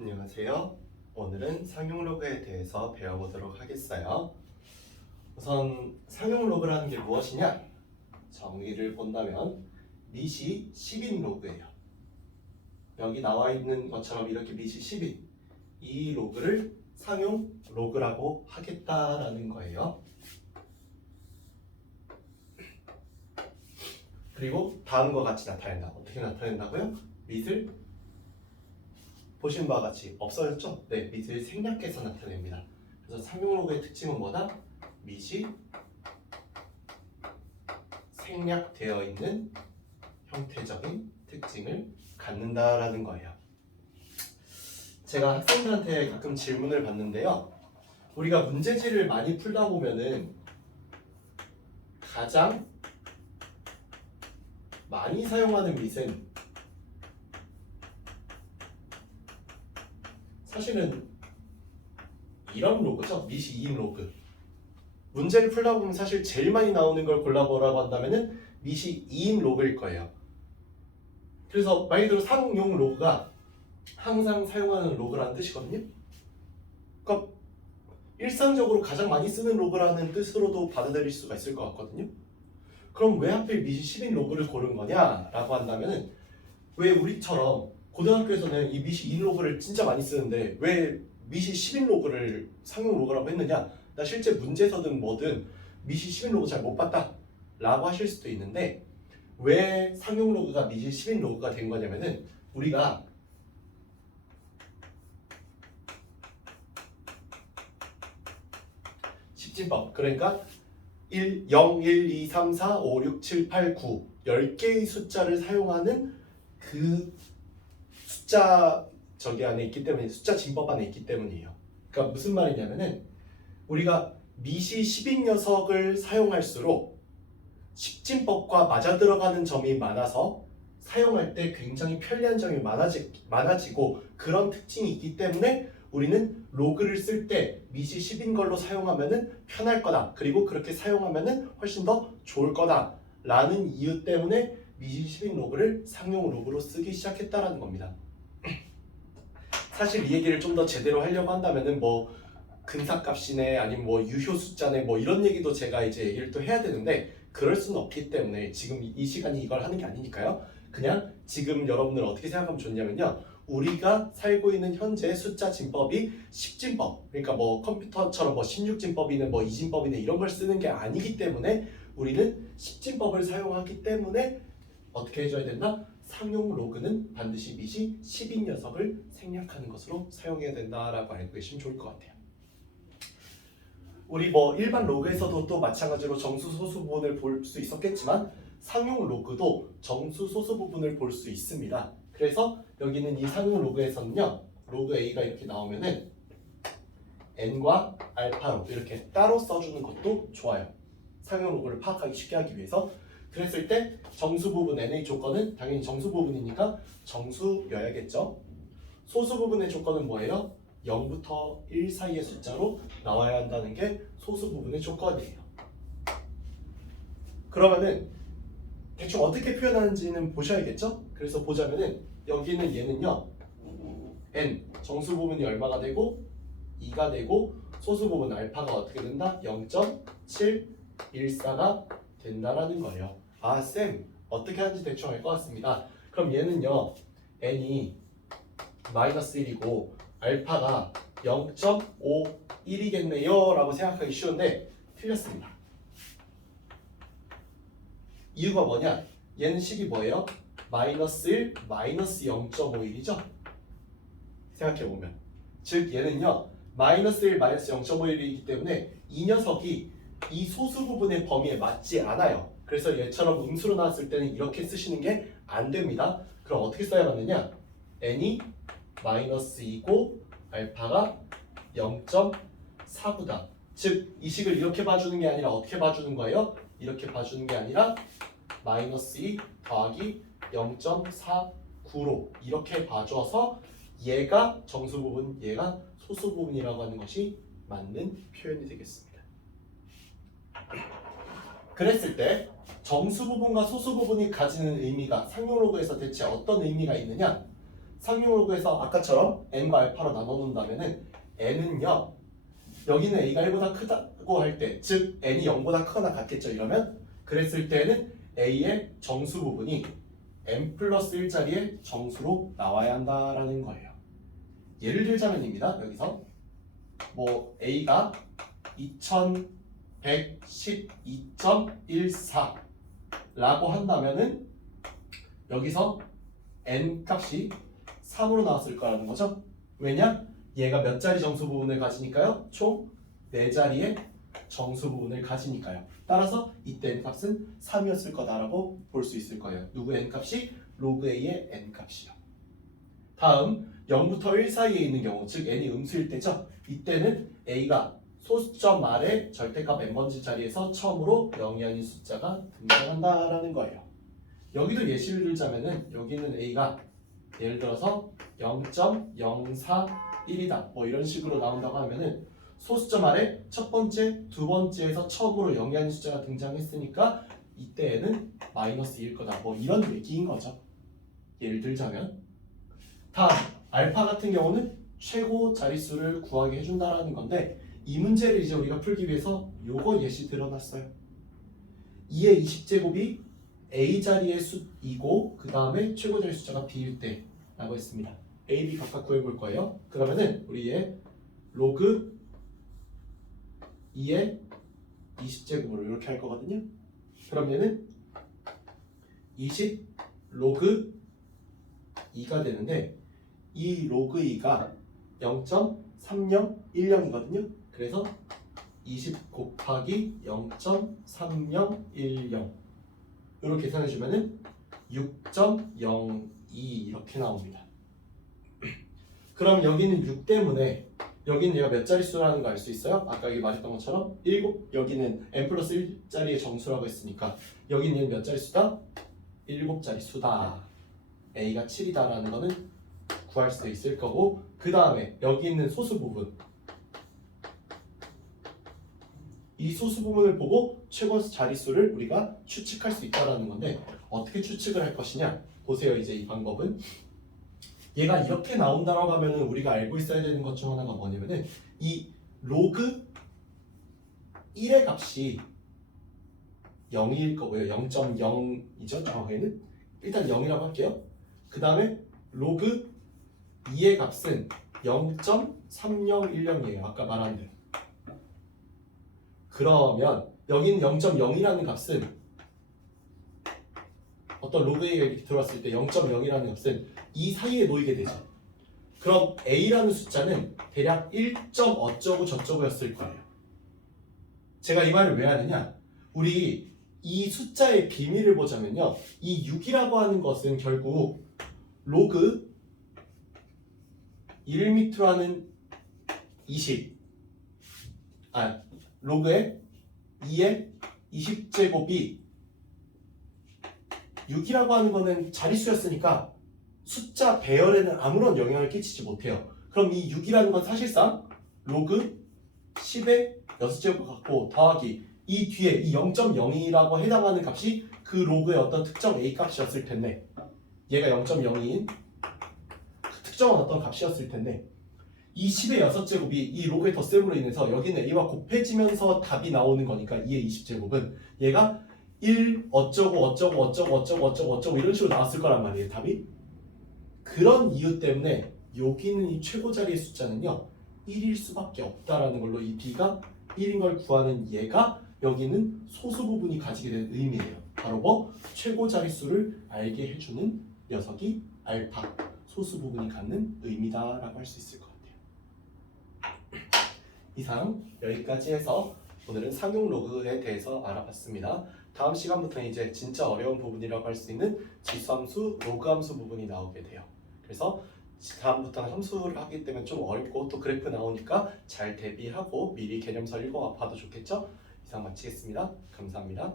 안녕하세요. 오늘은 상용 로그에 대해서 배워보도록 하겠어요. 우선 상용 로그라는 게 무엇이냐? 정의를 본다면 밑이 10인 로그예요. 여기 나와 있는 것처럼 이렇게 밑이 10인 이 로그를 상용 로그라고 하겠다라는 거예요. 그리고 다음과 같이 나타낸다. 어떻게 나타낸다고요? 밑을 보신 바와 같이 없어졌죠? 네, 밑을 생략해서 나타냅니다. 그래서 상용 로그의 특징은 뭐다? 밑이 생략되어 있는 형태적인 특징을 갖는다라는 거예요. 제가 학생들한테 가끔 질문을 받는데요. 우리가 문제지를 많이 풀다 보면은 가장 많이 사용하는 밑은 사실은 이런 로그죠. 밑이 2인 로그. 문제를 풀다 보면 사실 제일 많이 나오는 걸 골라보라고 한다면은 밑이 2인 로그일 거예요. 그래서 말 그대로 상용 로그가 항상 사용하는 로그라는 뜻이거든요. 그러니까 일상적으로 가장 많이 쓰는 로그라는 뜻으로도 받아들일 수가 있을 것 같거든요. 그럼 왜 하필 밑이 10인 로그를 고른 거냐라고 한다면은 왜 우리처럼 고등학교에서는 이 밑이 2인 로그를 진짜 많이 쓰는데 왜 밑이 10인 로그를 상용 로그라고 했느냐? 나 실제 문제서든 뭐든 밑이 10인 로그 잘 못 봤다 라고 하실 수도 있는데 왜 상용 로그가 밑이 10인 로그가 된 거냐면은 우리가 십진법 그러니까 1, 0, 1, 2, 3, 4, 5, 6, 7, 8, 9 10개의 숫자를 사용하는 그 숫자 저기 안에 있기 때문에 숫자 진법 안에 있기 때문이에요. 그러니까 무슨 말이냐면은 우리가 밑이 10인 녀석을 사용할수록 십진법과 맞아 들어가는 점이 많아서 사용할 때 굉장히 편리한 점이 많아지고 그런 특징이 있기 때문에 우리는 로그를 쓸 때 밑이 10인 걸로 사용하면은 편할 거다. 그리고 그렇게 사용하면은 훨씬 더 좋을 거다. 라는 이유 때문에 밑이 10인 로그를 상용 로그로 쓰기 시작했다라는 겁니다. 사실 이 얘기를 좀 더 제대로 하려고 한다면은 뭐 근사값이네 아니면 뭐 유효 숫자네 뭐 이런 얘기도 제가 이제 얘기를 또 해야 되는데 그럴 수는 없기 때문에 지금 이 시간이 이걸 하는 게 아니니까요. 그냥 지금 여러분들 어떻게 생각하면 좋냐면요. 우리가 살고 있는 현재 숫자 진법이 10진법 그러니까 뭐 컴퓨터처럼 뭐 16진법이네 뭐 2진법이네 이런 걸 쓰는 게 아니기 때문에 우리는 10진법을 사용하기 때문에 어떻게 해줘야 된다? 상용 로그는 반드시 밑이 10인 녀석을 생략하는 것으로 사용해야 된다라고 알고 계시면 좋을 것 같아요. 우리 뭐 일반 로그에서도 또 마찬가지로 정수 소수 부분을 볼 수 있었겠지만 상용 로그도 정수 소수 부분을 볼 수 있습니다. 그래서 여기는 이 상용 로그에서는요. 로그 A가 이렇게 나오면은 n과 알파로 이렇게 따로 써주는 것도 좋아요. 상용 로그를 파악하기 쉽게 하기 위해서. 그랬을 때 정수 부분 n의 조건은 당연히 정수 부분이니까 정수여야겠죠. 소수 부분의 조건은 뭐예요? 0부터 1 사이의 숫자로 나와야 한다는 게 소수 부분의 조건이에요. 그러면은 대충 어떻게 표현하는지는 보셔야겠죠? 그래서 보자면은 여기는 얘는요. n 정수 부분이 얼마가 되고 2가 되고 소수 부분 알파가 어떻게 된다? 0.714가 된다라는 거예요. 아, 쌤 어떻게 하는지 대충 알 것 같습니다. 그럼 얘는요. n이 마이너스 1이고 알파가 0.51이겠네요 라고 생각하기 쉬운데 틀렸습니다. 이유가 뭐냐? 얘는 식이 뭐예요? 마이너스 1, 마이너스 0.51이죠? 생각해보면 즉 얘는요 마이너스 1, 마이너스 0.51이기 때문에 이 녀석이 이 소수 부분의 범위에 맞지 않아요. 그래서 얘처럼 음수로 나왔을 때는 이렇게 쓰시는 게 안 됩니다. 그럼 어떻게 써야하느냐? n이 마이너스 2고 알파가 0.49다. 즉 이 식을 이렇게 봐주는 게 아니라 어떻게 봐주는 거예요? 이렇게 봐주는 게 아니라 마이너스 2 더하기 0.49로 이렇게 봐줘서 얘가 정수 부분, 얘가 소수 부분이라고 하는 것이 맞는 표현이 되겠습니다. 그랬을 때 정수 부분과 소수 부분이 가지는 의미가 상용 로그에서 대체 어떤 의미가 있느냐? 상용 로그에서 아까처럼 n과 알파로 나눠 놓는다면은 n은요 여기는 a가 1보다 크다고 할 때, 즉 n이 0보다 크거나 같겠죠. 이러면 그랬을 때는 a의 정수 부분이 n 플러스 1짜리의 정수로 나와야 한다라는 거예요. 예를 들자면입니다. 여기서 뭐 a가 2112.14 라고 한다면은 여기서 n 값이 3으로 나왔을 거라는 거죠. 왜냐? 얘가 몇 자리 정수 부분을 가지니까요? 총 4자리의 정수 부분을 가지니까요. 따라서 이때 n 값은 3이었을 거다라고 볼 수 있을 거예요. 누구의 n 값이? 로그 a의 n 값이요. 다음 0부터 1 사이에 있는 경우, 즉 n이 음수일 때죠. 이때는 a가 소수점 r의 절대값 n번째 자리에서 처음으로 0이 아닌 숫자가 등장한다라는 거예요. 여기도 예시를 들자면은 여기는 a가 예를 들어서 0.041이다 뭐 이런 식으로 나온다고 하면은 소수점 아래 첫 번째, 두 번째에서 처음으로 0이 아닌 숫자가 등장했으니까 이때에는 마이너스 2일 거다 뭐 이런 얘기인 거죠. 예를 들자면 다음 알파 같은 경우는 최고 자릿수를 구하게 해준다라는 건데 이 문제를 이제 우리가 풀기 위해서 요거 예시 들어놨어요. 2의 20제곱이 a 자리의 수이고 그 다음에 최고 자리 숫자가 b일 때 라고 했습니다. a, b 각각 구해볼 거예요. 그러면은 우리의 로그 2의 20제곱으로 이렇게 할 거거든요. 그럼 얘는 20 로그 2가 되는데 이 로그 2가 0.3010이거든요. 그래서 20 곱하기 0.3010 이렇게 계산해주면은 6.02 이렇게 나옵니다. 그럼 여기는 6 때문에 여기는 얘가 몇 자릿수라는 거 알 수 있어요? 아까 여기 말했던 것처럼 7, 여기는 n 플러스 1짜리의 정수라고 했으니까 여기는 얘는 몇 자릿수다? 7자릿수다. a가 7이다라는 거는 구할 수 있을 거고 그 다음에 여기 있는 소수 부분 이 소수 부분을 보고 최고 자릿수를 우리가 추측할 수 있다는 건데 어떻게 추측을 할 것이냐? 보세요. 이제 이 방법은 얘가 이렇게 나온다라고 하면은 우리가 알고 있어야 되는 것 중 하나가 뭐냐면은 이 로그 1의 값이 0일 거고요. 0.0이죠. 정확히는 일단 0이라고 할게요. 그 다음에 로그 2의 값은 0.3010이에요. 아까 말한 대로. 그러면 여기는 0.0이라는 값은 어떤 로그 A가 이렇게 들어왔을 때 0.0이라는 값은 이 사이에 놓이게 되죠. 그럼 A라는 숫자는 대략 1. 어쩌고 저쩌고였을 거예요. 제가 이 말을 왜 하느냐? 우리 이 숫자의 비밀을 보자면요. 이 6이라고 하는 것은 결국 로그 1m로 하는 20 로그의 2의 20제곱이 6이라고 하는 거는 자릿수였으니까 숫자 배열에는 아무런 영향을 끼치지 못해요. 그럼 이 6이라는 건 사실상 로그 10의 6제곱 같고 더하기 이 뒤에 이 0.02라고 해당하는 값이 그 로그의 어떤 특정 A 값이었을 텐데 얘가 0.02인 그 특정한 어떤 값이었을 텐데 이 10의 6제곱이 이 로그의 덧셈으로 인해서 여기는 A와 곱해지면서 답이 나오는 거니까 2의 20제곱은 얘가 1 어쩌고 어쩌고 어쩌고 어쩌고 어쩌고 어쩌고 이런 식으로 나왔을 거란 말이에요. 답이. 그런 이유 때문에 여기 있는 이 최고 자리의 숫자는요 1일 수밖에 없다라는 걸로 이 B가 1인 걸 구하는 얘가 여기는 소수 부분이 가지게 된 의미예요. 바로 뭐 최고 자릿수를 알게 해주는 녀석이 알파 소수 부분이 갖는 의미다라고 할 수 있을 것 같아요. 이상 여기까지 해서 오늘은 상용 로그에 대해서 알아봤습니다. 다음 시간부터는 이제 진짜 어려운 부분이라고 할 수 있는 지수함수, 로그함수 부분이 나오게 돼요. 그래서 다음부터는 함수를 하기 때문에 좀 어렵고 또 그래프 나오니까 잘 대비하고 미리 개념서 읽어봐도 좋겠죠? 이상 마치겠습니다. 감사합니다.